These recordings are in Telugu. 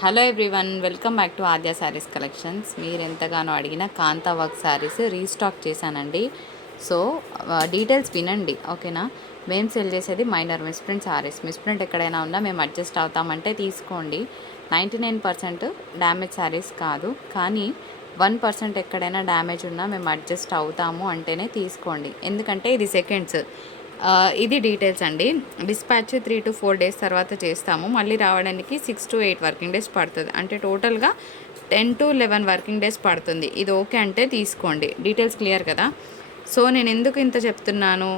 Hello everyone, welcome back to Aadya saris collections. మీరు ఎంతగానో అడిగిన కాంతా వర్క్ శారీస్ రీస్టాక్ చేశానండి. సో డీటెయిల్స్ వినండి, ఓకేనా. మేము సెల్ చేసేది మైనర్ మిస్ప్రింట్ శారీస్. మిస్ప్రింట్ ఎక్కడైనా ఉన్నా మేము అడ్జస్ట్ అవుతామంటే తీసుకోండి. 99% డ్యామేజ్ శారీస్ కాదు, కానీ 1% ఎక్కడైనా డ్యామేజ్ ఉన్నా మేము అడ్జస్ట్ అవుతాము అంటేనే తీసుకోండి. ఎందుకంటే ఇది సెకండ్స్. ఇది డీటెయిల్స్ అండి. డిస్పాచ్ 3 to 4 డేస్ తర్వాత చేస్తాము. మళ్ళీ రావడానికి 6 to 8 వర్కింగ్ డేస్ పడుతుంది. అంటే టోటల్గా 10 to 11 వర్కింగ్ డేస్ పడుతుంది. ఇది ఓకే అంటే తీసుకోండి. డీటెయిల్స్ క్లియర్ కదా. సో నేను ఎందుకు ఇంత చెప్తున్నాను,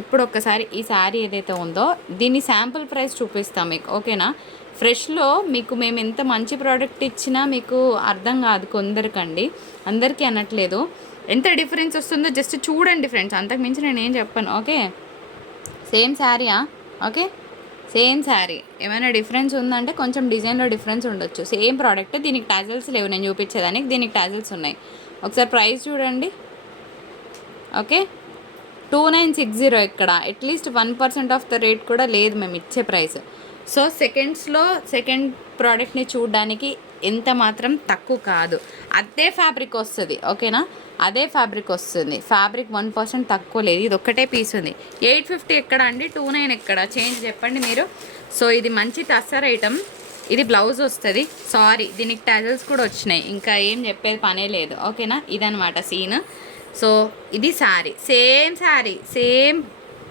ఎప్పుడు ఒక్కసారి ఈ శారీ ఏదైతే ఉందో దీని శాంపుల్ ప్రైస్ చూపిస్తాం మీకు, ఓకేనా. ఫ్రెష్లో మీకు మేము ఎంత మంచి ప్రోడక్ట్ ఇచ్చినా మీకు అర్థం కాదు కొందరికండి, అందరికీ అనట్లేదు. ఎంత డిఫరెన్స్ వస్తుందో జస్ట్ చూడండి ఫ్రెండ్స్, అంతకుమించి నేను ఏం చెప్పాను, ఓకే. సేమ్ శారీయా, ఓకే. సేమ్ శారీ, ఏమైనా డిఫరెన్స్ ఉందంటే కొంచెం డిజైన్లో డిఫరెన్స్ ఉండొచ్చు. సేమ్ ప్రోడక్ట్, దీనికి టాజిల్స్ లేవు నేను చూపించేదానికి, దీనికి టాజిల్స్ ఉన్నాయి. ఒకసారి ప్రైస్ చూడండి, ఓకే. 2960 ఇక్కడ అట్లీస్ట్ 1% ఆఫ్ ద రేట్ కూడా లేదు మేము ఇచ్చే ప్రైస్. సో సెకండ్స్లో సెకండ్ ప్రోడక్ట్ని చూడడానికి ఎంత మాత్రం తక్కువ కాదు. అదే ఫ్యాబ్రిక్ వస్తుంది, ఓకేనా. అదే ఫ్యాబ్రిక్ వస్తుంది. ఫ్యాబ్రిక్ 1% తక్కువ లేదు. ఇది ఒక్కటే పీస్ ఉంది. 850 ఎక్కడ అండి, 29 ఎక్కడ, చేంజ్ చెప్పండి మీరు. సో ఇది మంచి టస్సర్ ఐటమ్. ఇది బ్లౌజ్ వస్తుంది. సారీ, దీనికి టజల్స్ కూడా వచ్చినాయి. ఇంకా ఏం చెప్పేది పనే లేదు, ఓకేనా. ఇదనమాట సీన్. సో ఇది sari, same sari, same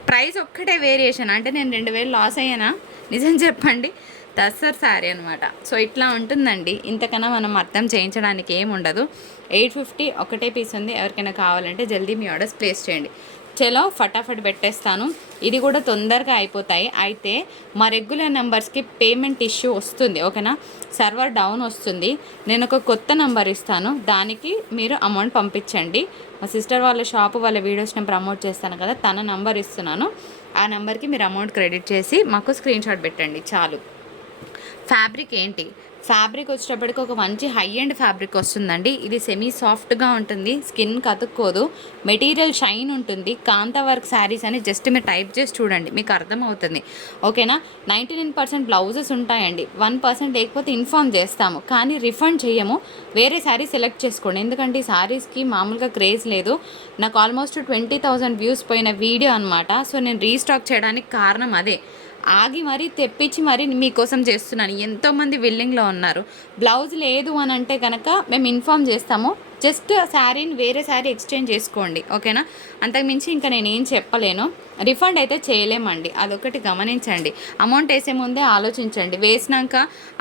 price ఒక్కటే వేరియేషన్. అంటే నేను 2000 లాస్ అయ్యానా, నిజం చెప్పండి. టస్సర్ శారీ అనమాట. సో ఇట్లా ఉంటుందండి. ఇంతకన్నా మనం అర్థం చేయించడానికి ఏమి ఉండదు. 850 ఒకటే పీస్ ఉంది. ఎవరికైనా కావాలంటే జల్దీ మీ ఆర్డర్స్ ప్లేస్ చేయండి. చలో ఫటాఫట్ పెట్టేస్తాను. ఇది కూడా తొందరగా అయిపోతాయి. అయితే మా రెగ్యులర్ నెంబర్స్కి పేమెంట్ ఇష్యూ వస్తుంది, ఓకేనా. సర్వర్ డౌన్ వస్తుంది. నేను ఒక కొత్త నెంబర్ ఇస్తాను, దానికి మీరు అమౌంట్ పంపించండి. మా సిస్టర్ వాళ్ళ షాపు వాళ్ళ వీడియోస్ నేను ప్రమోట్ చేస్తాను కదా, తన నెంబర్ ఇస్తున్నాను. ఆ నెంబర్కి మీరు అమౌంట్ క్రెడిట్ చేసి మాకు స్క్రీన్ షాట్ పెట్టండి చాలు. ఫ్యాబ్రిక్ ఏంటి, ఫ్యాబ్రిక్ వచ్చేటప్పటికి ఒక మంచి హై అండ్ ఫ్యాబ్రిక్ వస్తుందండి. ఇది సెమీ సాఫ్ట్గా ఉంటుంది, స్కిన్ కతుక్కోదు, మెటీరియల్ షైన్ ఉంటుంది. కాంతా వర్క్ శారీస్ అని జస్ట్ మీరు టైప్ చేసి చూడండి, మీకు అర్థమవుతుంది, ఓకేనా. 99% బ్లౌజెస్ ఉంటాయండి. 1% లేకపోతే ఇన్ఫామ్ చేస్తాము, కానీ రిఫండ్ చేయము. వేరే శారీ సెలెక్ట్ చేసుకోండి. ఎందుకంటే ఈ శారీస్కి మామూలుగా క్రేజ్ లేదు. నాకు ఆల్మోస్ట్ 20,000 వ్యూస్ పోయిన వీడియో అనమాట. సో నేను రీస్టాక్ చేయడానికి కారణం అదే. ఆగి మరీ తెప్పించి మరీ మీకోసం చేస్తున్నాను. ఎంతోమంది విల్లింగ్లో ఉన్నారు. బ్లౌజ్ లేదు అని అంటే కనుక మేము ఇన్ఫామ్ చేస్తాము. జస్ట్ శారీని వేరే శారీ ఎక్స్చేంజ్ చేసుకోండి, ఓకేనా. అంతకుమించి ఇంకా నేను ఏం చెప్పలేను. రిఫండ్ అయితే చేయలేమండి, అదొకటి గమనించండి. అమౌంట్ వేసే ముందే ఆలోచించండి. వేసినాక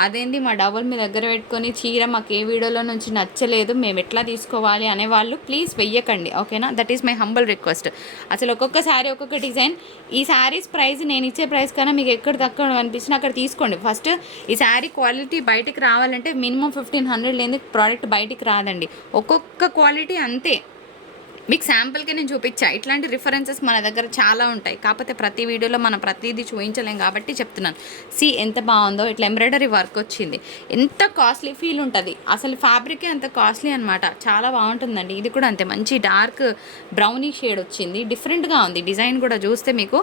అదేంది మా డబుల్ మీ దగ్గర పెట్టుకొని చీర మాకు ఏ వీడియోలో నుంచి నచ్చలేదు, మేము ఎట్లా తీసుకోవాలి అనేవాళ్ళు ప్లీజ్ వెయ్యకండి, ఓకేనా. That is my humble request. అసలు ఒక్కొక్క శారీ ఒక్కొక్క డిజైన్. ఈ శారీస్ ప్రైస్ నేను ఇచ్చే ప్రైస్ కన్నా మీకు ఎక్కడ తక్కువ అనిపించినా అక్కడ తీసుకోండి. ఫస్ట్ ఈ శారీ క్వాలిటీ బయటికి రావాలంటే మినిమం 1500 లేని ప్రోడక్ట్ బయటికి రాదండి. ఒక్కొక్క క్వాలిటీ అంతే. మీకు శాంపుల్కి నేను చూపించా. ఇట్లాంటి రిఫరెన్సెస్ మన దగ్గర చాలా ఉంటాయి. కాకపోతే ప్రతి వీడియోలో మనం ప్రతిదీ చూపించలేం కాబట్టి చెప్తున్నాను. ఎంత బాగుందో, ఇట్లా ఎంబ్రాయిడరీ వర్క్ వచ్చింది. ఎంత కాస్ట్లీ ఫీల్ ఉంటుంది. అసలు ఫ్యాబ్రికే అంత కాస్ట్లీ అనమాట. చాలా బాగుంటుందండి. ఇది కూడా అంతే, మంచి డార్క్ బ్రౌనీ షేడ్ వచ్చింది. డిఫరెంట్గా ఉంది. డిజైన్ కూడా చూస్తే మీకు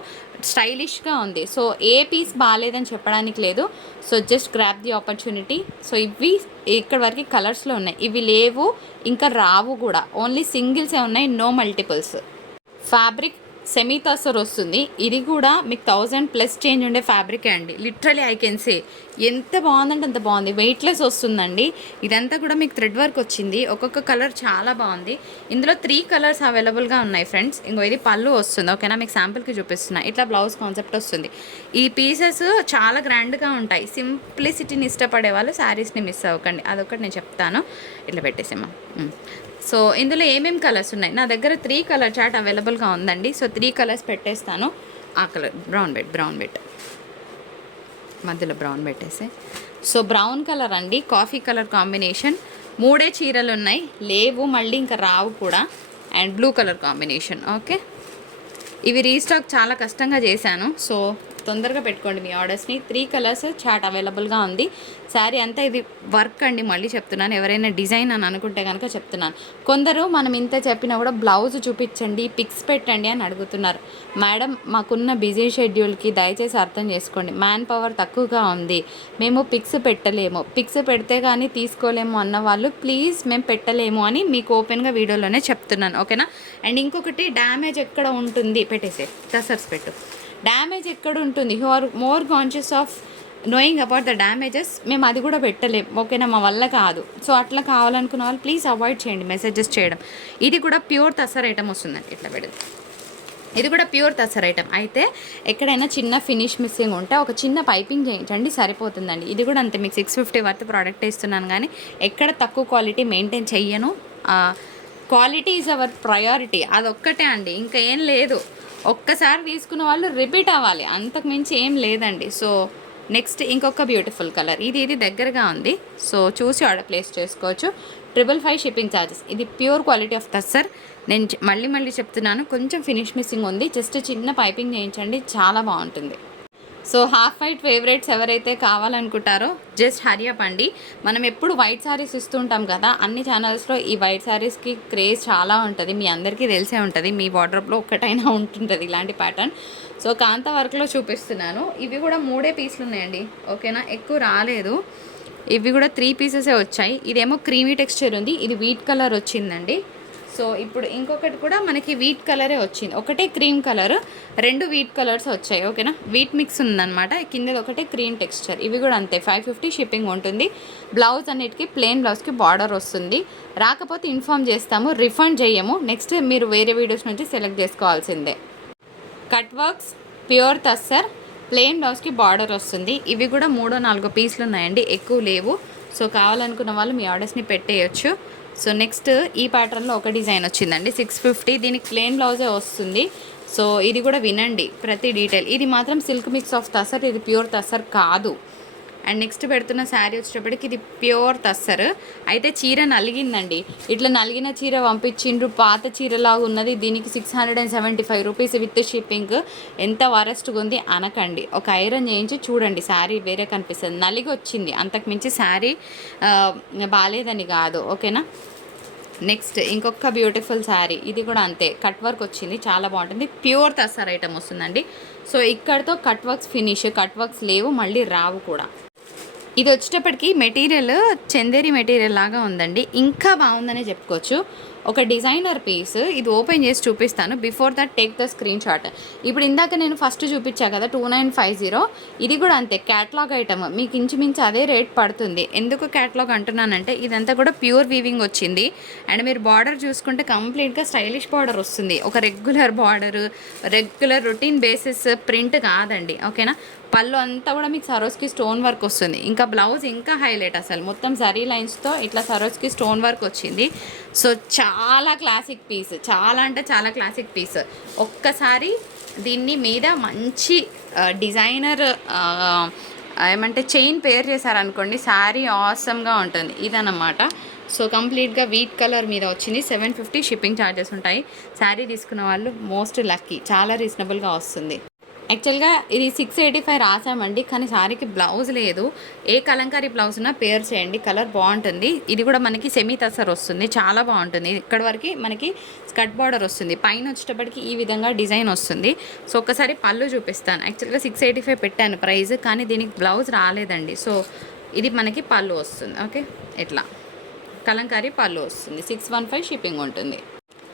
స్టైలిష్గా ఉంది. సో ఏ పీస్ బాగాలేదని చెప్పడానికి లేదు. So just grab the opportunity. So ఇవి ఇక్కడ వరకు కలర్స్లో ఉన్నాయి, ఇవి లేవు ఇంకా రావు కూడా. ఓన్లీ సింగిల్సే ఉన్నాయి, no multiples. Fabric semi tussar వస్తుంది. ఇది కూడా మీకు 1000+ చేంజ్ ఉండే ఫ్యాబ్రికే అండి. లిటరలీ ఐ కెన్ సే ఎంత బాగుందంటే అంత బాగుంది. వెయిట్లెస్ వస్తుందండి. ఇదంతా కూడా మీకు థ్రెడ్ వర్క్ వచ్చింది. ఒక్కొక్క కలర్ చాలా బాగుంది. ఇందులో 3 కలర్స్ అవైలబుల్గా ఉన్నాయి ఫ్రెండ్స్. ఇంకో ఇది పళ్ళు వస్తుంది, ఓకేనా. మీకు శాంపుల్కి చూపిస్తున్నా. ఇట్లా బ్లౌజ్ కాన్సెప్ట్ వస్తుంది. ఈ పీసెస్ చాలా గ్రాండ్గా ఉంటాయి. సింప్లిసిటీని ఇష్టపడే వాళ్ళు శారీస్ని మిస్ అవ్వకండి, అదొకటి నేను చెప్తాను. ఇట్లా పెట్టేసేమా. సో ఇందులో ఏమేమి కలర్స్ ఉన్నాయి, నా దగ్గర 3 కలర్ చార్ట్ అవైలబుల్గా ఉందండి. సో 3 కలర్స్ పెట్టేస్తాను. ఆ కలర్ బ్రౌన్ బెట్ మధ్యలో బ్రౌన్ పెట్టేసి. సో బ్రౌన్ కలర్ అండి, కాఫీ కలర్ కాంబినేషన్. 3 చీరలు ఉన్నాయి, లేవు మళ్ళీ ఇంకా రావు కూడా. And blue colour combination, okay. ఇవి రీస్టాక్ చాలా కష్టంగా చేశాను. సో తొందరగా పెట్టుకోండి మీ ఆర్డర్స్ని. 3 కలర్స్ చాట్ అవైలబుల్గా ఉంది. శారీ అంతా ఇది వర్క్ అండి, మళ్ళీ చెప్తున్నాను, ఎవరైనా డిజైన్ అని అనుకుంటే కనుక చెప్తున్నాను. కొందరు మనం ఇంత చెప్పినా కూడా బ్లౌజ్ చూపించండి, పిక్స్ పెట్టండి అని అడుగుతున్నారు. మేడం, మాకున్న బిజీ షెడ్యూల్కి దయచేసి అర్థం చేసుకోండి, మ్యాన్ పవర్ తక్కువగా ఉంది, మేము పిక్స్ పెట్టలేము, పిక్స్ పెడితే కానీ తీసుకోలేము అన్న వాళ్ళు ప్లీజ్ మేము పెట్టలేము అని మీకు ఓపెన్గా వీడియోలోనే చెప్తున్నాను, ఓకేనా. అండ్ ఇంకొకటి, డ్యామేజ్ ఎక్కడ ఉంటుంది పెట్టేసే టసర్స్ పెట్టు, డ్యామేజ్ ఎక్కడ ఉంటుంది, you are more conscious of knowing about the damages, మేము అది కూడా పెట్టలేం, ఓకేనా, మా వల్ల కాదు. సో అట్లా కావాలనుకున్న వాళ్ళు ప్లీజ్ అవాయిడ్ చేయండి మెసేజెస్ చేయడం. ఇది కూడా ప్యూర్ తసర్ ఐటమ్ వస్తుందండి, ఇట్లా పెడదు, ఇది కూడా ప్యూర్ తసర్ ఐటమ్. అయితే ఎక్కడైనా చిన్న ఫినిష్ మిస్సింగ్ ఉంటే ఒక చిన్న పైపింగ్ చేయించండి సరిపోతుందండి. ఇది కూడా అంతే, మీకు 650 వర్త్ ప్రోడక్ట్ ఇస్తున్నాను కానీ ఎక్కడ తక్కువ క్వాలిటీ మెయింటైన్ చెయ్యను. క్వాలిటీ ఈజ్ అవర్ ప్రయారిటీ, అదొక్కటే అండి, ఇంకా ఏం లేదు. ఒక్కసారి తీసుకున్న వాళ్ళు రిపీట్ అవ్వాలి, అంతకు మించి ఏం లేదండి. సో నెక్స్ట్ ఇంకొక బ్యూటిఫుల్ కలర్, ఇది దగ్గరగా ఉంది, సో చూసి ఆర్డర్ ప్లేస్ చేసుకోవచ్చు. 555 షిప్పింగ్ ఛార్జెస్. ఇది ప్యూర్ క్వాలిటీ ఆఫ్ తస్సర్. నేను మళ్ళీ చెప్తున్నాను, కొంచెం ఫినిష్ మిస్సింగ్ ఉంది, జస్ట్ చిన్న పైపింగ్ చేయించండి, చాలా బాగుంటుంది. సో హాఫ్ వైట్ ఫేవరెట్స్ ఎవరైతే కావాలనుకుంటారో జస్ట్ హరియప్ అండి. మనం ఎప్పుడు వైట్ శారీస్ ఇస్తుంటాం కదా, అన్ని ఛానల్స్లో ఈ వైట్ శారీస్కి క్రేజ్ చాలా ఉంటుంది, మీ అందరికీ తెలిసే ఉంటుంది, మీ వార్డ్రోబ్లో ఒక్కటైనా ఉంటుంటుంది ఇలాంటి ప్యాటర్న్. సో కాంతా వర్క్లో చూపిస్తున్నాను. ఇవి కూడా 3 పీసులు ఉన్నాయండి, ఓకేనా, ఎక్కువ రాలేదు. ఇవి కూడా 3 పీసెసే వచ్చాయి. ఇదేమో క్రీమీ టెక్స్చర్ ఉంది, ఇది వీట్ కలర్ వచ్చిందండి. సో ఇప్పుడు ఇంకొకటి కూడా మనకి వీట్ కలరే వచ్చింది, ఒకటే క్రీమ్ కలర్, 2 వీట్ కలర్స్ వచ్చాయి, ఓకేనా. వీట్ మిక్స్ ఉందన్నమాట, కిందది ఒకటే క్రీమ్ టెక్స్చర్. ఇవి కూడా అంతే, 550 షిప్పింగ్ ఉంటుంది. బ్లౌజ్ అన్నిటికీ ప్లెయిన్ బ్లౌజ్కి బార్డర్ వస్తుంది. రాకపోతే ఇన్ఫామ్ చేస్తాము, రిఫండ్ చేయము. నెక్స్ట్ మీరు వేరే వీడియోస్ నుంచి సెలెక్ట్ చేసుకోవాల్సిందే. Cut works, pure tussar, plain బ్లౌజ్కి బార్డర్ వస్తుంది. ఇవి కూడా 3-4 పీసులు ఉన్నాయండి, ఎక్కువ లేవు. సో కావాలనుకున్న వాళ్ళు మీ ఆర్డర్స్ని పెట్టేయచ్చు. సో నెక్స్ట్ ఈ ప్యాటర్న్లో ఒక డిజైన్ వచ్చిందండి, 650, దీనికి ప్లెయిన్ బ్లౌజే వస్తుంది. సో ఇది కూడా వినండి ప్రతి డీటెయిల్. ఇది మాత్రం సిల్క్ మిక్స్ ఆఫ్ తసర్, ఇది ప్యూర్ తసర్ కాదు. అండ్ నెక్స్ట్ పెడుతున్న శారీ వచ్చేటప్పటికి ఇది ప్యూర్ తస్సర్. అయితే చీర నలిగిందండి, ఇట్లా నలిగిన చీర పంపించిండ్రు, పాత చీరలాగా ఉన్నది, దీనికి 675 రూపీస్ విత్ షిప్పింగ్. ఎంత వరస్ట్గా ఉంది అనకండి, ఒక ఐరన్ చేయించి చూడండి, శారీ వేరే కనిపిస్తుంది. నలిగి వచ్చింది, అంతకుమించి శారీ బాగాలేదని కాదు, ఓకేనా. నెక్స్ట్ ఇంకొక బ్యూటిఫుల్ శారీ, ఇది కూడా అంతే, కట్ వర్క్ వచ్చింది, చాలా బాగుంటుంది, ప్యూర్ తస్సర్ ఐటమ్ వస్తుందండి. సో ఇక్కడతో cut works finish, cut works లేవు, మళ్ళీ రావు కూడా. ఇది వచ్చేటప్పటికి మెటీరియల్ చందేరి మెటీరియల్ లాగా ఉందండి, ఇంకా బాగుందనే చెప్పుకోవచ్చు. ఒక డిజైనర్ పీస్, ఇది ఓపెన్ చేసి చూపిస్తాను. Before that take the screen shot. ఇప్పుడు ఇందాక నేను ఫస్ట్ చూపించా కదా 2950, ఇది కూడా అంతే క్యాటలాగ్ ఐటమ్, మీకు ఇంచుమించు అదే రేట్ పడుతుంది. ఎందుకు క్యాటలాగ్ అంటున్నానంటే ఇదంతా కూడా ప్యూర్ వీవింగ్ వచ్చింది. అండ్ మీరు బార్డర్ చూసుకుంటే కంప్లీట్గా స్టైలిష్ బార్డర్ వస్తుంది, ఒక regular border, regular routine basis print కాదండి, ఓకేనా. పళ్ళు అంతా కూడా మీకు సరోస్కి స్టోన్ వర్క్ వస్తుంది. ఇంకా బ్లౌజ్ ఇంకా హైలైట్, అసలు మొత్తం జరీ లైన్స్తో ఇట్లా సరోస్కి స్టోన్ వర్క్ వచ్చింది. సో చాలా క్లాసిక్ పీస్, చాలా అంటే చాలా క్లాసిక్ పీస్. ఒక్కసారి దీన్ని మీద మంచి డిజైనర్ ఏమంటే చైన్ పేర్ చేశారనుకోండి, శారీ ఆసమ్గా ఉంటుంది, ఇదన్నమాట. సో కంప్లీట్గా వీట్ కలర్ మీద వచ్చింది, 750 షిప్పింగ్ ఛార్జెస్ ఉంటాయి. శారీ తీసుకున్న వాళ్ళు మోస్ట్ లక్కీ, చాలా రీజనబుల్గా వస్తుంది. యాక్చువల్గా ఇది 685 రాసామండి, కానీ శారీకి బ్లౌజ్ లేదు. ఏ కలంకారీ బ్లౌజ్ ఉన్నా పేర్ చేయండి, కలర్ బాగుంటుంది. ఇది కూడా మనకి సెమీ తసర్ వస్తుంది, చాలా బాగుంటుంది. ఇక్కడ వరకు మనకి స్కర్ట్ బార్డర్ వస్తుంది, పైన వచ్చేటప్పటికి ఈ విధంగా డిజైన్ వస్తుంది. సో ఒక్కసారి పళ్ళు చూపిస్తాను. యాక్చువల్గా 685 పెట్టాను ప్రైస్, కానీ దీనికి బ్లౌజ్ రాలేదండి. సో ఇది మనకి పళ్ళు వస్తుంది, ఓకే, ఇట్లా కలంకారీ పళ్ళు వస్తుంది, 615 షిప్పింగ్ ఉంటుంది.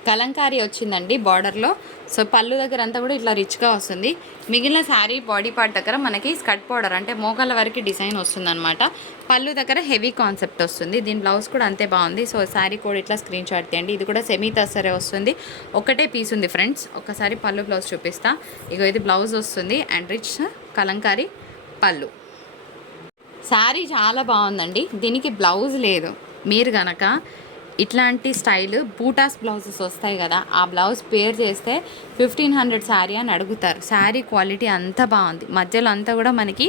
కలంకారీ వచ్చిందండి బార్డర్లో. సో పళ్ళు దగ్గర అంతా కూడా ఇట్లా రిచ్గా వస్తుంది. మిగిలిన శారీ బాడీ పార్ట్ దగ్గర మనకి స్కర్ట్ బార్డర్ అంటే మోకాళ్ళ వరకు డిజైన్ వస్తుందన్నమాట. పళ్ళు దగ్గర హెవీ కాన్సెప్ట్ వస్తుంది. దీని బ్లౌజ్ కూడా అంతే బాగుంది. సో శారీ కూడా ఇట్లా స్క్రీన్ షాట్ తీయండి. ఇది కూడా సెమీ తసరే వస్తుంది, ఒకటే పీస్ ఉంది ఫ్రెండ్స్. ఒకసారి పళ్ళు బ్లౌజ్ చూపిస్తా. ఇగో ఇది బ్లౌజ్ వస్తుంది అండ్ రిచ్ కలంకారీ పళ్ళు. శారీ చాలా బాగుందండి, దీనికి బ్లౌజ్ లేదు. మీరు గనక ఇట్లాంటి స్టైల్ బూటాస్ బ్లౌజెస్ వస్తాయి కదా, ఆ బ్లౌజ్ పేర్ చేస్తే 1500 శారీ అని అడుగుతారు. శారీ క్వాలిటీ అంతా బాగుంది, మధ్యలో అంతా కూడా మనకి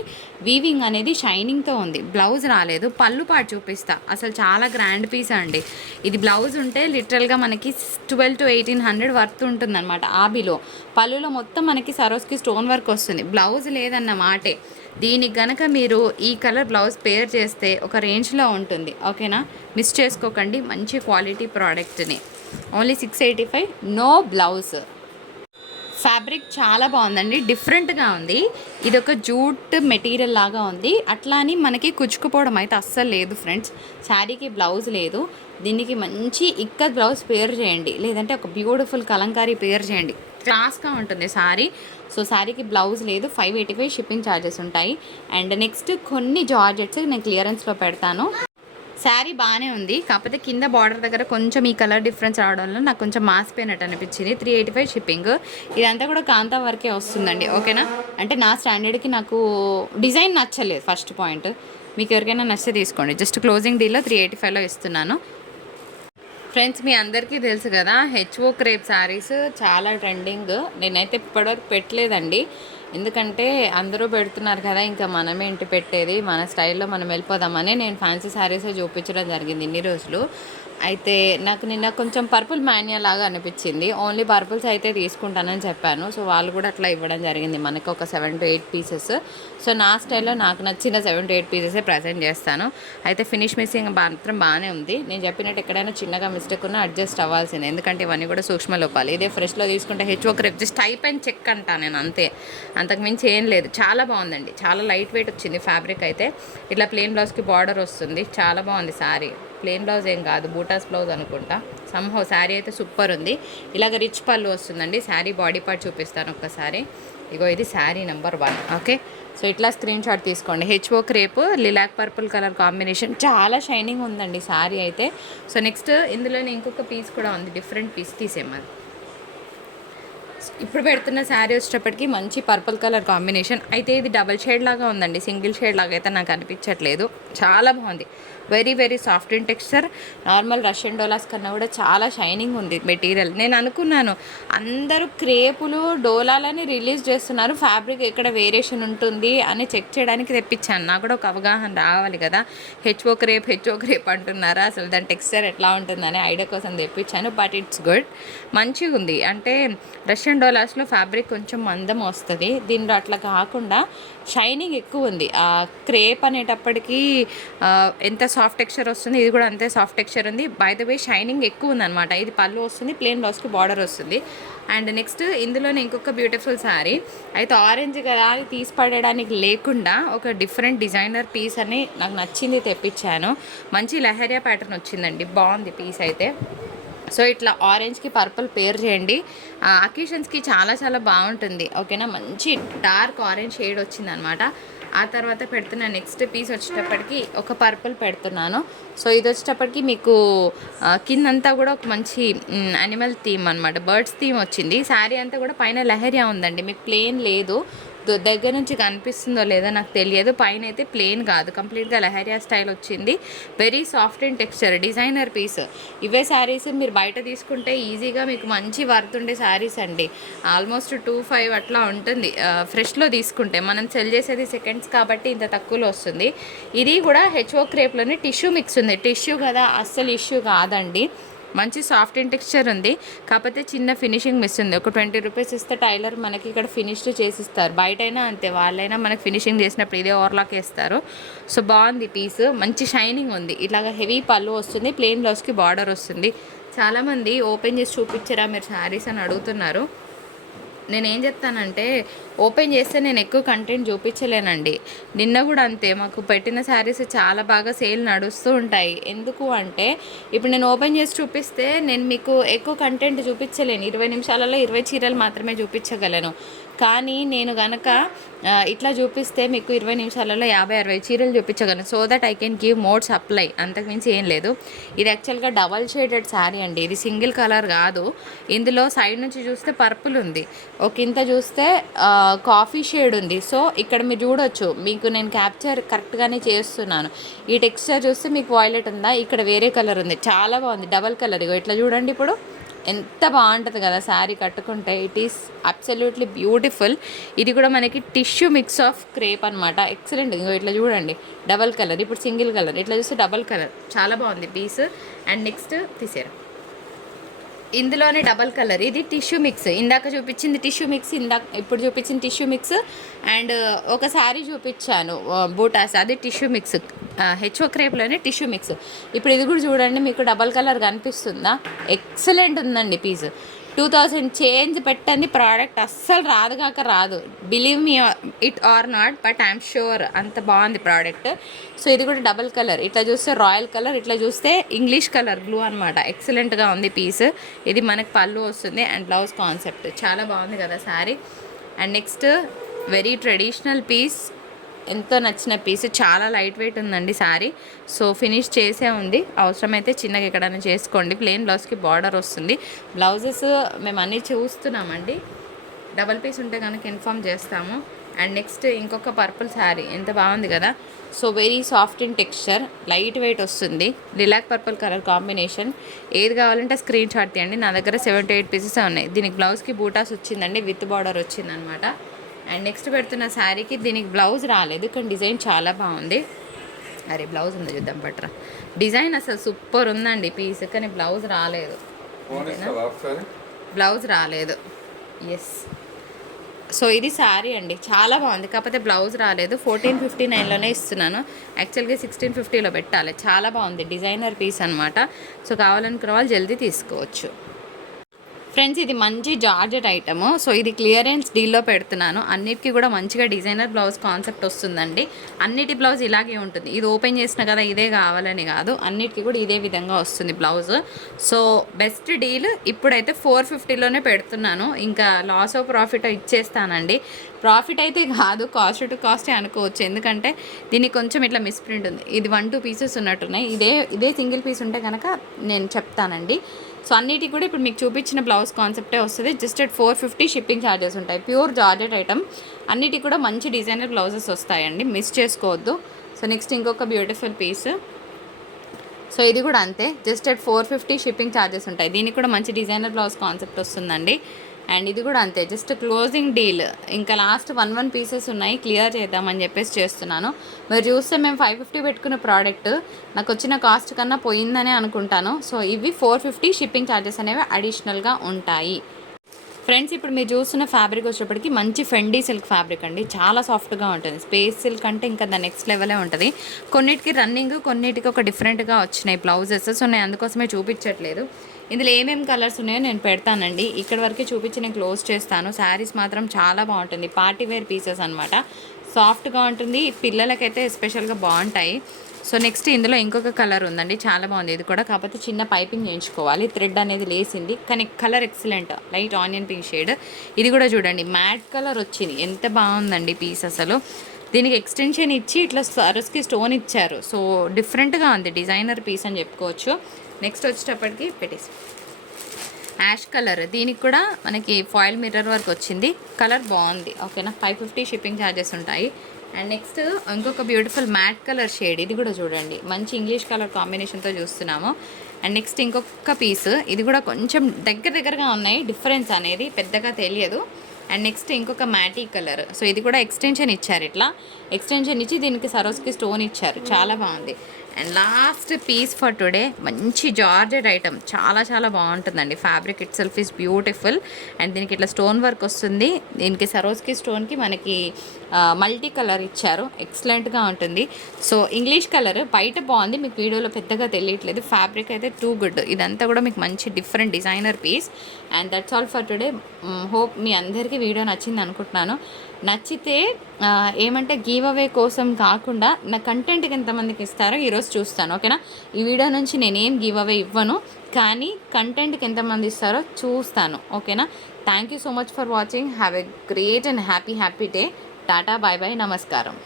వీవింగ్ అనేది షైనింగ్తో ఉంది. బ్లౌజ్ రాలేదు, పళ్ళు పాటు చూపిస్తా. అసలు చాలా గ్రాండ్ పీస్ అండి ఇది. బ్లౌజ్ ఉంటే లిటరల్గా మనకి 1200 to 1800 వర్త్ ఉంటుంది అనమాట. ఆబిలో పళ్ళులో మొత్తం మనకి సరోస్కి స్టోన్ వర్క్ వస్తుంది, బ్లౌజ్ లేదన్న మాటే. దీనికి గనక మీరు ఈ కలర్ బ్లౌజ్ పేర్ చేస్తే ఒక రేంజ్లో ఉంటుంది, ఓకేనా? మిస్ చేసుకోకండి, మంచి క్వాలిటీ ప్రోడక్ట్ని. Only 685, no blouse. ఫ్యాబ్రిక్ చాలా బాగుందండి, డిఫరెంట్గా ఉంది. ఇది ఒక జూట్ మెటీరియల్ లాగా ఉంది, అట్లా అని మనకి కుచ్చుకుపోవడం అయితే అస్సలు లేదు ఫ్రెండ్స్. శారీకి బ్లౌజ్ లేదు, దీనికి మంచి ఇక్కత్ బ్లౌజ్ పేర్ చేయండి, లేదంటే ఒక బ్యూటిఫుల్ కలంకారీ పేర్ చేయండి, క్లాస్గా ఉంటుంది శారీ. సో శారీకి బ్లౌజ్ లేదు, 585 షిప్పింగ్ ఛార్జెస్ ఉంటాయి. అండ్ నెక్స్ట్ కొన్ని జార్జెట్స్ నేను క్లియరెన్స్లో పెడతాను. శారీ బాగానే ఉంది, కాకపోతే కింద బార్డర్ దగ్గర కొంచెం ఈ కలర్ డిఫరెన్స్ రావడం వల్ల నాకు కొంచెం మాసిపోయినట్టు అనిపించింది. 385 షిప్పింగ్. ఇదంతా కూడా కాంతా వర్కే వస్తుందండి, ఓకేనా? అంటే నా స్టాండర్డ్కి నాకు డిజైన్ నచ్చలేదు, ఫస్ట్ పాయింట్. మీకు ఎవరికైనా నచ్చితే తీసుకోండి. జస్ట్ క్లోజింగ్ డీల్లో 385లో ఇస్తున్నాను. ఫ్రెండ్స్, మీ అందరికీ తెలుసు కదా, హెచ్ఓ క్రేప్ శారీస్ చాలా ట్రెండింగ్. నేనైతే ఇప్పటివరకు పెట్టలేదండి, ఎందుకంటే అందరూ పెడుతున్నారు కదా, ఇంకా మనమేంటి పెట్టేది, మన స్టైల్లో మనం వెళ్ళిపోదామని నేను ఫ్యాన్సీ శారీసే చూపించడం జరిగింది ఇన్ని రోజులు. అయితే నాకు నిన్న కొంచెం పర్పుల్ మాన్యా లాగా అనిపించింది. ఓన్లీ పర్పుల్స్ అయితే తీసుకుంటానని చెప్పాను. సో వాళ్ళు కూడా అట్లా ఇవ్వడం జరిగింది మనకు ఒక 7 to 8 పీసెస్. సో నా స్టైల్లో నాకు నచ్చిన 7 to 8 పీసెసే ప్రజెంట్ చేస్తాను. అయితే ఫినిష్ మిస్సింగ్ మాత్రం బాగానే ఉంది. నేను చెప్పినట్టు ఎక్కడైనా చిన్నగా మిస్టేక్ ఉన్నా అడ్జస్ట్ అవ్వాల్సిందే, ఎందుకంటే ఇవన్నీ కూడా సూక్ష్మ లోపాలు. ఇదే ఫ్రెష్లో తీసుకుంటే హెచ్ఓ crepe just type and check అంటా నేను, అంతే, అంతకుమించి ఏం లేదు. చాలా బాగుందండి, చాలా లైట్ వెయిట్ వచ్చింది ఫ్యాబ్రిక్ అయితే. ఇట్లా ప్లెయిన్ బ్లౌజ్కి బార్డర్ వస్తుంది, చాలా బాగుంది శారీ. ప్లెయిన్ బ్లౌజ్ ఏం కాదు, బూటాస్ బ్లౌజ్ అనుకుంటా. సంహో శారీ అయితే సూపర్ ఉంది. ఇలాగ రిచ్ పళ్ళు వస్తుందండి. శారీ బాడీ పార్ట్ చూపిస్తాను ఒక్కసారి. ఇగో ఇది శారీ నెంబర్ 1, ఓకే? సో ఇట్లా స్క్రీన్ షాట్ తీసుకోండి. HO crepe lilac purple colour combination, చాలా షైనింగ్ ఉందండి శారీ అయితే. సో నెక్స్ట్ ఇందులోనే ఇంకొక పీస్ కూడా ఉంది, డిఫరెంట్ పీస్, తీసేమది. ఇప్పుడు పెడుతున్న శారీ వచ్చేటప్పటికి మంచి పర్పుల్ కలర్ కాంబినేషన్ అయితే. ఇది డబల్ షేడ్ లాగా ఉందండి, సింగిల్ షేడ్ లాగా అయితే నాకు అనిపించట్లేదు. చాలా బాగుంది, very very soft in texture. Normal Russian Doulos కన్నా కూడా చాలా షైనింగ్ ఉంది మెటీరియల్. నేను అనుకున్నాను అందరూ క్రేపులు డోలాలని రిలీజ్ చేస్తున్నారు, ఫ్యాబ్రిక్ ఎక్కడ వేరియేషన్ ఉంటుంది అని చెక్ చేయడానికి తెప్పించాను. నాకు కూడా ఒక అవగాహన రావాలి కదా, హెచ్ఓ క్రేప్ అంటున్నారా, అసలు దాని టెక్స్చర్ ఎట్లా ఉంటుందని ఐడియా కోసం తెప్పించాను. బట్ ఇట్స్ గుడ్, మంచిగా ఉంది. అంటే రష్యన్ డోలాస్లో ఫ్యాబ్రిక్ కొంచెం మందం వస్తుంది, దీనిలో అట్లా కాకుండా షైనింగ్ ఎక్కువ ఉంది. ఆ క్రేప్ అనేటప్పటికీ ఎంత సాఫ్ట్ టెక్స్చర్ వస్తుంది, ఇది కూడా అంతే సాఫ్ట్ టెక్స్చర్ ఉంది. బై ద వే షైనింగ్ ఎక్కువ ఉందన్నమాట. ఇది పళ్ళు వస్తుంది, ప్లెయిన్ బ్లౌజ్కి బార్డర్ వస్తుంది. అండ్ నెక్స్ట్ ఇందులోనే ఇంకొక బ్యూటిఫుల్ శారీ అయితే. ఆరెంజ్ కదా అది తీసి పడేయడానికి లేకుండా ఒక డిఫరెంట్ డిజైనర్ పీస్ అని నాకు నచ్చింది తెప్పించాను. మంచి లెహరియా ప్యాటర్న్ వచ్చిందండి, బాగుంది పీస్ అయితే. సో ఇట్లా ఆరెంజ్కి పర్పుల్ పేర్ చేయండి, అకేషన్స్కి చాలా చాలా బాగుంటుంది, ఓకేనా? మంచి డార్క్ ఆరెంజ్ షేడ్ వచ్చిందనమాట. ఆ తర్వాత పెడుతున్న నెక్స్ట్ పీస్ వచ్చేటప్పటికి ఒక పర్పుల్ పెడుతున్నాను. సో ఇది వచ్చేటప్పటికి మీకు కిందంతా కూడా ఒక మంచి యానిమల్ థీమ్ అనమాట, బర్డ్స్ థీమ్ వచ్చింది. శారీ అంతా కూడా పైన లెహరియా ఉందండి, మీకు ప్లెయిన్ లేదు. దగ్గర నుంచి కనిపిస్తుందో లేదో నాకు తెలియదు, పైన అయితే ప్లెయిన్ కాదు, కంప్లీట్గా లెహరియా స్టైల్ వచ్చింది. Very soft and texture, designer piece. ఇవే శారీస్ మీరు బయట తీసుకుంటే ఈజీగా మీకు మంచి వర్త్ ఉండే శారీస్ అండి. ఆల్మోస్ట్ 2,500 అట్లా ఉంటుంది ఫ్రెష్లో తీసుకుంటే. మనం సెల్ చేసేది సెకండ్స్ కాబట్టి ఇంత తక్కువలో వస్తుంది. ఇది కూడా హెచ్ఓ క్రేప్లోనే టిష్యూ మిక్స్ ఉంది. టిష్యూ కదా, అస్సలు ఇష్యూ కాదండి, మంచి సాఫ్ట్ అండ్ టెక్స్చర్ ఉంది. కాకపోతే చిన్న ఫినిషింగ్ మిస్ ఉంది. ఒక 20 రూపీస్ ఇస్తే టైలర్ మనకి ఇక్కడ ఫినిష్డ్ చేసిస్తారు. బయటైనా అంతే, వాళ్ళైనా మనకి ఫినిషింగ్ చేసినప్పుడు ఇదే ఓవర్లాక్ వేస్తారు. సో బాగుంది పీస్, మంచి షైనింగ్ ఉంది. ఇలాగ హెవీ పళ్ళు వస్తుంది, ప్లెయిన్ బ్లౌజ్కి బార్డర్ వస్తుంది. చాలామంది ఓపెన్ చేసి చూపించారా మీరు శారీస్ అని అడుగుతున్నారు. నేనేం చెప్తానంటే, ఓపెన్ చేస్తే నేను ఎక్కువ కంటెంట్ చూపించలేనండి. నిన్న కూడా అంతే, మాకు పెట్టిన శారీస్ చాలా బాగా సేల్ నడుస్తూ ఉంటాయి. ఎందుకు అంటే ఇప్పుడు నేను ఓపెన్ చేసి చూపిస్తే నేను మీకు ఎక్కువ కంటెంట్ చూపించలేను. 20 నిమిషాలలో 20 చీరలు మాత్రమే చూపించగలను. కానీ నేను కనుక ఇట్లా చూపిస్తే మీకు 20 నిమిషాలలో 50-60 చీరలు చూపించగలను. So that I can give more supply, అంతకుమించి ఏం లేదు. ఇది యాక్చువల్గా డబల్ షేడెడ్ శారీ అండి, ఇది సింగిల్ కలర్ కాదు. ఇందులో సైడ్ నుంచి చూస్తే పర్పుల్ ఉంది, ఒక ఇంత చూస్తే కాఫీ షేడ్ ఉంది. సో ఇక్కడ మీరు చూడొచ్చు, మీకు నేను క్యాప్చర్ కరెక్ట్గానే చేస్తున్నాను. ఈ టెక్స్చర్ చూస్తే మీకు వాయిలెట్ ఉందా, ఇక్కడ వేరే కలర్ ఉంది, చాలా బాగుంది డబల్ కలర్. ఇగో ఇట్లా చూడండి, ఇప్పుడు ఎంత బాగుంటుంది కదా శారీ కట్టుకుంటే. It is absolutely beautiful. ఇది కూడా మనకి టిష్యూ మిక్స్ ఆఫ్ క్రేప్ అనమాట, ఎక్సలెంట్. ఇంకో ఇట్లా చూడండి డబల్ కలర్, ఇప్పుడు సింగిల్ కలర్, ఇట్లా చూస్తే డబల్ కలర్, చాలా బాగుంది పీస్. అండ్ నెక్స్ట్ తీసారు, ఇందులోనే డబల్ కలర్, ఇది టిష్యూ మిక్స్. ఇందాక చూపించింది టిష్యూ మిక్స్, ఇప్పుడు చూపించింది టిష్యూ మిక్స్. అండ్ ఒక శారీ చూపించాను బూటాస్, అది టిష్యూ మిక్స్, హెచ్ఓ క్రేప్లోనే టిష్యూ మిక్స్. ఇప్పుడు ఇది కూడా చూడండి, మీకు డబల్ కలర్ కనిపిస్తుందా, ఎక్సలెంట్ ఉందండి పీస్. 2000 చేంజ్ పెట్టండి ప్రోడక్ట్ అస్సలు రాదుగాక రాదు, believe me it or not, but I'm sure అంత బాగుంది ప్రోడక్ట్. సో ఇది కూడా డబల్ కలర్, ఇట్లా చూస్తే రాయల్ కలర్, ఇట్లా చూస్తే ఇంగ్లీష్ కలర్ బ్లూ అనమాట, ఎక్సలెంట్గా ఉంది పీస్. ఇది మనకు పళ్ళు వస్తుంది అండ్ బ్లౌజ్ కాన్సెప్ట్ చాలా బాగుంది కదా sari. And next very traditional piece, ఎంతో నచ్చిన పీస్, చాలా లైట్ వెయిట్ ఉందండి శారీ. సో ఫినిష్ చేసే ఉంది, అవసరమైతే చిన్నగా ఎక్కడైనా చేసుకోండి. ప్లెయిన్ బ్లౌజ్కి బార్డర్ వస్తుంది. బ్లౌజెస్ మేము అన్నీ చూస్తున్నామండి, డబల్ పీస్ ఉంటే కనుక ఇన్ఫామ్ చేస్తాము. అండ్ నెక్స్ట్ ఇంకొక పర్పుల్ శారీ, ఎంత బాగుంది కదా. So very soft in texture, light weight వస్తుంది, లిలాక్ పర్పుల్ కలర్ కాంబినేషన్. ఏది కావాలంటే స్క్రీన్ షాట్ తీయండి, నా దగ్గర 78 పీసెస్ ఉన్నాయి. దీనికి బ్లౌజ్కి బూటాస్ వచ్చిందండి, విత్ బార్డర్ వచ్చిందనమాట. అండ్ నెక్స్ట్ పెడుతున్న శారీకి దీనికి బ్లౌజ్ రాలేదు, కానీ డిజైన్ చాలా బాగుంది. అరే బ్లౌజ్ ఉందో చూద్దాం పట్రా. డిజైన్ అసలు సూపర్ ఉందండి పీస్, కానీ బ్లౌజ్ రాలేదు, బ్లౌజ్ రాలేదు. ఎస్, సో ఇది శారీ అండి, చాలా బాగుంది, కాకపోతే బ్లౌజ్ రాలేదు. 1459లోనే ఇస్తున్నాను, యాక్చువల్గా 1650లో పెట్టాలి. చాలా బాగుంది, డిజైనర్ పీస్ అనమాట. సో కావాలనుకున్న వాళ్ళు జల్దీ తీసుకోవచ్చు. ఫ్రెండ్స్ ఇది మంచి జార్జెట్ ఐటము. సో ఇది క్లియరెన్స్ డీల్లో పెడుతున్నాను. అన్నిటికీ కూడా మంచిగా డిజైనర్ బ్లౌజ్ కాన్సెప్ట్ వస్తుందండి. అన్నిటి బ్లౌజ్ ఇలాగే ఉంటుంది, ఇది ఓపెన్ చేసిన కదా ఇదే కావాలని కాదు, అన్నిటికీ కూడా ఇదే విధంగా వస్తుంది బ్లౌజ్. సో బెస్ట్ డీల్ ఇప్పుడైతే 450లోనే పెడుతున్నాను, ఇంకా లాస్ ఆఫ్ ప్రాఫిట్ ఇచ్చేస్తానండి. ప్రాఫిట్ అయితే కాదు, కాస్ట్ టు కాస్టే అనుకోవచ్చు, ఎందుకంటే దీనికి కొంచెం ఇట్లా మిస్ప్రింట్ ఉంది. ఇది 1-2 పీసెస్ ఉన్నట్టున్నాయి, ఇదే సింగిల్ పీస్ ఉంటే కనుక నేను చెప్తానండి. సో అన్నిటికి కూడా ఇప్పుడు మీకు చూపించిన బ్లౌజ్ కాన్సెప్టే వస్తుంది. జస్ట్ అట్ 450 షిప్పింగ్ ఛార్జెస్ ఉంటాయి. ప్యూర్ జార్జెట్ ఐటమ్, అన్నిటికి కూడా మంచి డిజైనర్ బ్లౌజెస్ వస్తాయండి, మిస్ చేసుకోవద్దు. సో నెక్స్ట్ ఇంకొక బ్యూటిఫుల్ పీస్. సో ఇది కూడా అంతే, జస్ట్ అట్ 450 షిప్పింగ్ ఛార్జెస్ ఉంటాయి. దీనికి కూడా మంచి డిజైనర్ బ్లౌజ్ కాన్సెప్ట్ వస్తుందండి. అండ్ ఇది కూడా అంతే, జస్ట్ క్లోజింగ్ డీల్, ఇంకా లాస్ట్ 1 పీసెస్ ఉన్నాయి, క్లియర్ చేద్దామని చెప్పేసి చేస్తున్నాను. మీరు చూస్తే మేము 550 పెట్టుకున్న ప్రోడక్ట్ నాకు వచ్చిన కాస్ట్ కన్నా పోయిందనే అనుకుంటాను. సో ఇవి 450 షిప్పింగ్ ఛార్జెస్ అనేవి అడిషనల్గా ఉంటాయి. ఫ్రెండ్స్ ఇప్పుడు మీరు చూస్తున్న ఫ్యాబ్రిక్ వచ్చేటప్పటికి మంచి ఫెండీ సిల్క్ ఫ్యాబ్రిక్ అండి, చాలా సాఫ్ట్గా ఉంటుంది. స్పేస్ సిల్క్ అంటే ఇంకా ద నెక్స్ట్ లెవెలే ఉంటుంది. కొన్నిటికి రన్నింగ్, కొన్నిటికి ఒక డిఫరెంట్గా వచ్చినాయి బ్లౌజెస్. సో నేను అందుకోసమే చూపించట్లేదు. ఇందులో ఏమేమి కలర్స్ ఉన్నాయో నేను పెడతానండి, ఇక్కడ వరకు చూపించి నేను క్లోజ్ చేస్తాను. శారీస్ మాత్రం చాలా బాగుంటుంది, పార్టీ వేర్ పీసెస్ అనమాట, సాఫ్ట్గా ఉంటుంది, పిల్లలకైతే ఎస్పెషల్గా బాగుంటాయి. సో నెక్స్ట్ ఇందులో ఇంకొక కలర్ ఉందండి, చాలా బాగుంది ఇది కూడా, కాకపోతే చిన్న పైపింగ్ చేయించుకోవాలి, థ్రెడ్ అనేది లేసింది, కానీ colour excellent, light onion pink shade. ఇది కూడా చూడండి మ్యాట్ కలర్ వచ్చింది, ఎంత బాగుందండి పీస్ అసలు. దీనికి ఎక్స్టెన్షన్ ఇచ్చి ఇట్లా సరస్కి స్టోన్ ఇచ్చారు. సో డిఫరెంట్గా ఉంది, డిజైనర్ పీస్ అని చెప్పుకోవచ్చు. నెక్స్ట్ వచ్చేటప్పటికి పెట్టేసి యాష్ కలర్, దీనికి కూడా మనకి ఫాయిల్ మిర్రర్ వర్క్ వచ్చింది, కలర్ బాగుంది. ఓకేనా, 550 షిప్పింగ్ ఛార్జెస్ ఉంటాయి. అండ్ నెక్స్ట్ ఇంకొక బ్యూటిఫుల్ మ్యాట్ కలర్ షేడ్, ఇది కూడా చూడండి మంచి ఇంగ్లీష్ కలర్ కాంబినేషన్తో చూస్తున్నాము. అండ్ నెక్స్ట్ ఇంకొక పీస్, ఇది కూడా కొంచెం దగ్గరగా ఉన్నాయి, డిఫరెన్స్ అనేది పెద్దగా తెలియదు. అండ్ నెక్స్ట్ ఇంకొక మ్యాటీ కలర్, సో ఇది కూడా ఎక్స్టెన్షన్ ఇచ్చారు, ఇట్లా ఎక్స్టెన్షన్ ఇచ్చి దీనికి సరోస్కి స్టోన్ ఇచ్చారు, చాలా బాగుంది. And last piece for today, మంచి జార్జెట్ ఐటమ్, చాలా బాగుంటుందండి. Fabric itself is beautiful. And దీనికి ఇట్లా స్టోన్ వర్క్ వస్తుంది, దీనికి సరోస్కి స్టోన్కి మనకి మల్టీ కలర్ ఇచ్చారు, ఎక్సలెంట్గా ఉంటుంది. సో ఇంగ్లీష్ కలర్ బయట బాగుంది, మీకు వీడియోలో పెద్దగా తెలియట్లేదు, ఫ్యాబ్రిక్ అయితే టూ గుడ్. ఇదంతా కూడా మీకు మంచి different designer piece. And that's all for today. Hope మీ అందరికీ వీడియో నచ్చింది అనుకుంటున్నాను. నచ్చితే ఏమంటే గివ్ అవే కోసం కాకుండా నా కంటెంట్కి ఎంతమందికి ఇస్తారో ఈరోజు చూస్తాను. ఓకేనా, ఈ వీడియో నుంచి నేనేం గివ్ అవే ఇవ్వను, కానీ కంటెంట్కి ఎంతమంది ఇస్తారో చూస్తాను. ఓకేనా? Thank you so much for watching. Have a great and happy day. Tata, bye bye, నమస్కారం.